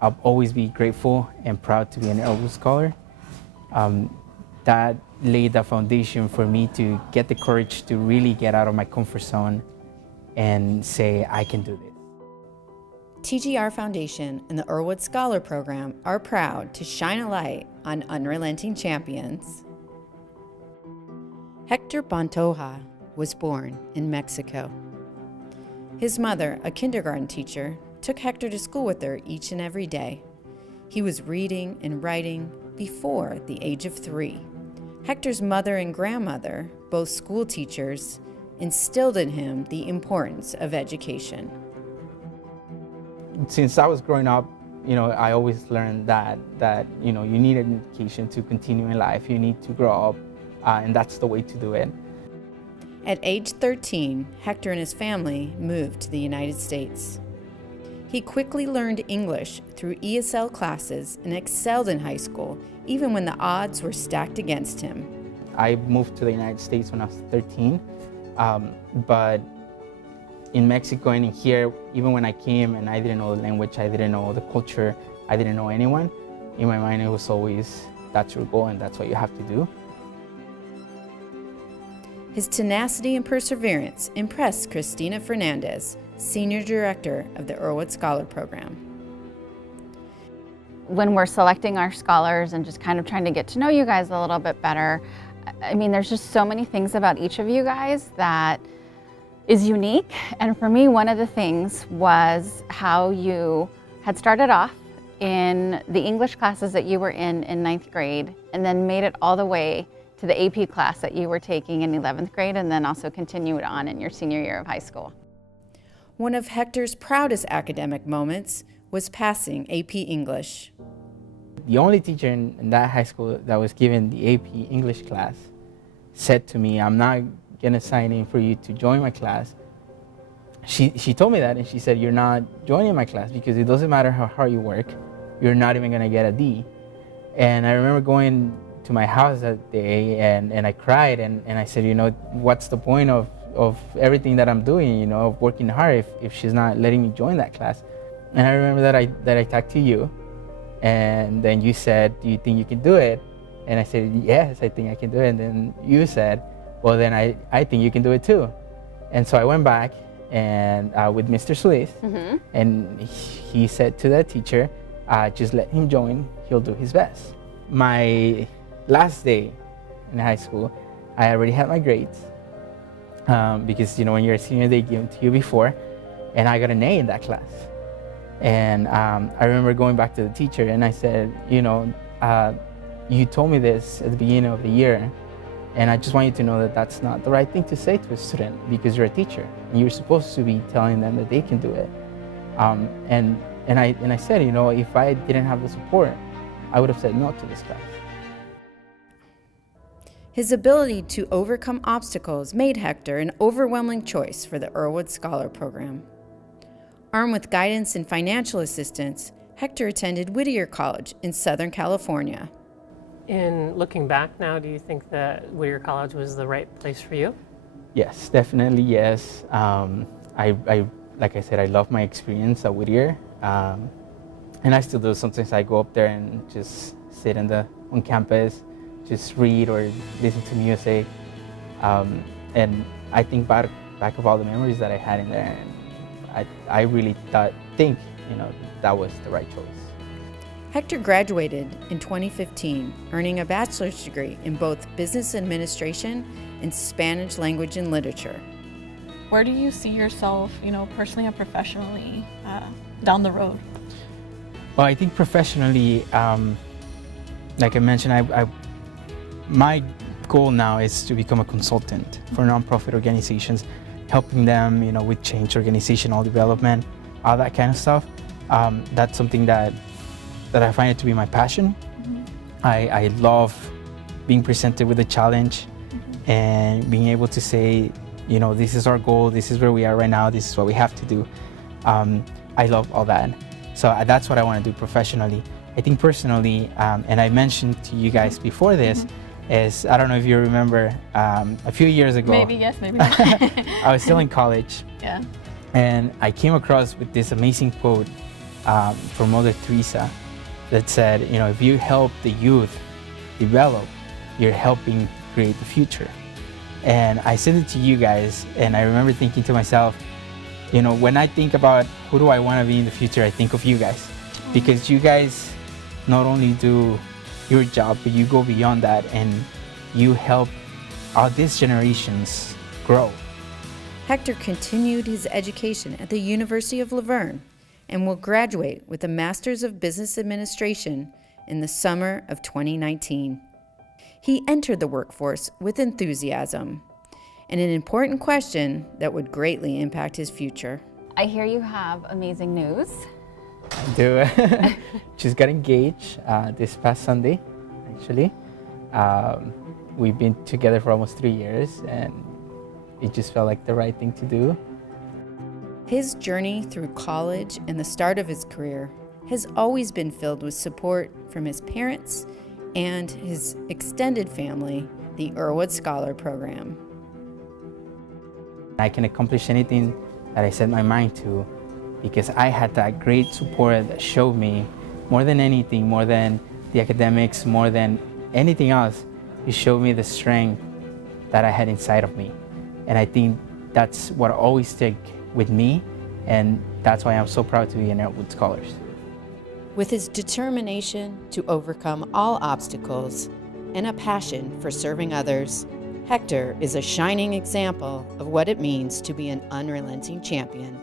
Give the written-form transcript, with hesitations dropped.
I'll always be grateful and proud to be an Earl Woods Scholar. That laid the foundation for me to get the courage to really get out of my comfort zone and say, I can do this. TGR Foundation and the Earl Woods Scholar Program are proud to shine a light on unrelenting champions. Hector Pantoja was born in Mexico. His mother, a kindergarten teacher, took Hector to school with her each and every day. He was reading and writing before the age of 3. Hector's mother and grandmother, both school teachers, instilled in him the importance of education. Since I was growing up, I always learned that you need an education to continue in life. You need to grow up, and that's the way to do it. At age 13, Hector and his family moved to the United States. He quickly learned English through ESL classes and excelled in high school, even when the odds were stacked against him. I moved to the United States when I was 13, but in Mexico and in here, even when I came and I didn't know the language, I didn't know the culture, I didn't know anyone, in my mind it was always, that's your goal and that's what you have to do. His tenacity and perseverance impressed Cristina Fernandez, Senior Director of the Earl Woods Scholar Program. When we're selecting our scholars and just kind of trying to get to know you guys a little bit better, I mean, there's just so many things about each of you guys that is unique. And for me, one of the things was how you had started off in the English classes that you were in 9th grade, and then made it all the way to the AP class that you were taking in 11th grade, and then also continued on in your senior year of high school. One of Hector's proudest academic moments was passing AP English. The only teacher in that high school that was given the AP English class said to me, I'm not gonna sign in for you to join my class. She told me that, and she said, you're not joining my class because it doesn't matter how hard you work, you're not even gonna get a D. And I remember going to my house that day and I cried and I said, what's the point of everything that I'm doing, of working hard if she's not letting me join that class. And I remember that I talked to you, and then you said, do you think you can do it? And I said, yes, I think I can do it. And then you said, well, then I think you can do it too. And so I went back and with Mr. Solis, and he said to that teacher, just let him join, he'll do his best. My last day in high school, I already had my grades. Because when you're a senior, they give them to you before, and I got an A in that class. And I remember going back to the teacher and I said, you told me this at the beginning of the year, and I just want you to know that that's not the right thing to say to a student because you're a teacher and you're supposed to be telling them that they can do it. And I said, if I didn't have the support, I would have said no to this class. His ability to overcome obstacles made Hector an overwhelming choice for the Earl Woods Scholar Program. Armed with guidance and financial assistance, Hector attended Whittier College in Southern California. In looking back now, do you think that Whittier College was the right place for you? Yes, definitely yes. Like I said, I love my experience at Whittier. And I still do. Sometimes I go up there and just sit on campus, just read or listen to music. And I think back of all the memories that I had in there, and I really think that was the right choice. Hector graduated in 2015, earning a bachelor's degree in both business administration and Spanish language and literature. Where do you see yourself, personally and professionally down the road? Well, I think professionally, like I mentioned, my goal now is to become a consultant for nonprofit organizations, helping them, with change, organizational development, all that kind of stuff. That's something that I find it to be my passion. I love being presented with a challenge and being able to say, this is our goal, this is where we are right now, this is what we have to do. I love all that. So that's what I want to do professionally. I think personally, and I mentioned to you guys before this, is, I don't know if you remember, a few years ago. Maybe yes, maybe not. I was still in college. Yeah. And I came across with this amazing quote from Mother Teresa that said, you know, if you help the youth develop, you're helping create the future. And I sent it to you guys, and I remember thinking to myself, you know, when I think about who do I want to be in the future, I think of you guys. Because you guys not only do your job, but you go beyond that and you help all these generations grow. Hector continued his education at the University of Laverne and will graduate with a Master's of Business Administration in the summer of 2019. He entered the workforce with enthusiasm and an important question that would greatly impact his future. I hear you have amazing news. I do. Just got engaged this past Sunday, actually. We've been together for almost 3 years, and it just felt like the right thing to do. His journey through college and the start of his career has always been filled with support from his parents and his extended family, the Earl Woods Scholar program. I can accomplish anything that I set my mind to because I had that great support that showed me more than anything, more than the academics, more than anything else, it showed me the strength that I had inside of me. And I think that's what always stuck with me, and that's why I'm so proud to be an Earl Woods Scholar. With his determination to overcome all obstacles and a passion for serving others, Hector is a shining example of what it means to be an unrelenting champion.